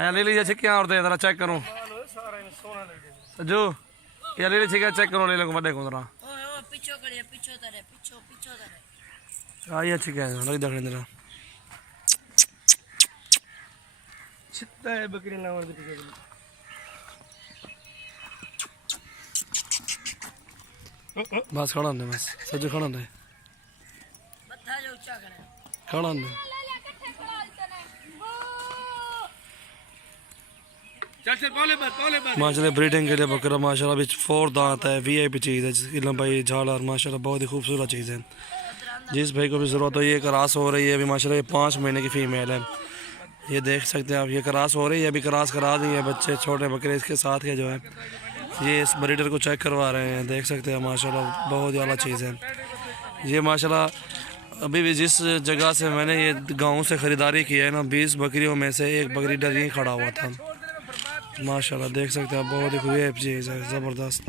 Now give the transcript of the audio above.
हाँ ले लीजिए छिक्कियाँ और दे जरा चेक करूँ सज्जू ये ले लीजिए छिक्कियाँ चेक करो ले लो मैं देखूँ जरा हाँ ये छिक्कियाँ लग देखने जरा छिट्टा है बकरी ना और बस खड़ा नहीं बस सज्जू खड़ा नहीं खड़ा नहीं माशाल्लाह ब्रीडिंग के लिए बकरा माशाल्लाह अभी 4 दांत है वीआईपी चीज़ है जिसकी लंबाई झालर माशाल्लाह बहुत ही खूबसूरत चीज़ है। जिस भाई को भी ज़रूरत हो ये क्रॉस हो रही है अभी माशाल्लाह ये 5 महीने की फ़ीमेल है। ये देख सकते हैं आप ये क्रॉस हो रही है अभी क्रॉस करा दी है बच्चे छोटे बकरे इसके साथ के जो है ये इस ब्रीडर को चेक करवा रहे हैं देख सकते हैं माशाल्लाह बहुत ही आला चीज़ है। ये माशाल्लाह अभी भी जिस जगह से मैंने ये गाँव से ख़रीदारी की है ना 20 बकरियों में से एक बकरी डर यहीं खड़ा हुआ था माशाल्लाह देख सकते हैं आप बहुत ही खूब चीज़ है ज़बरदस्त।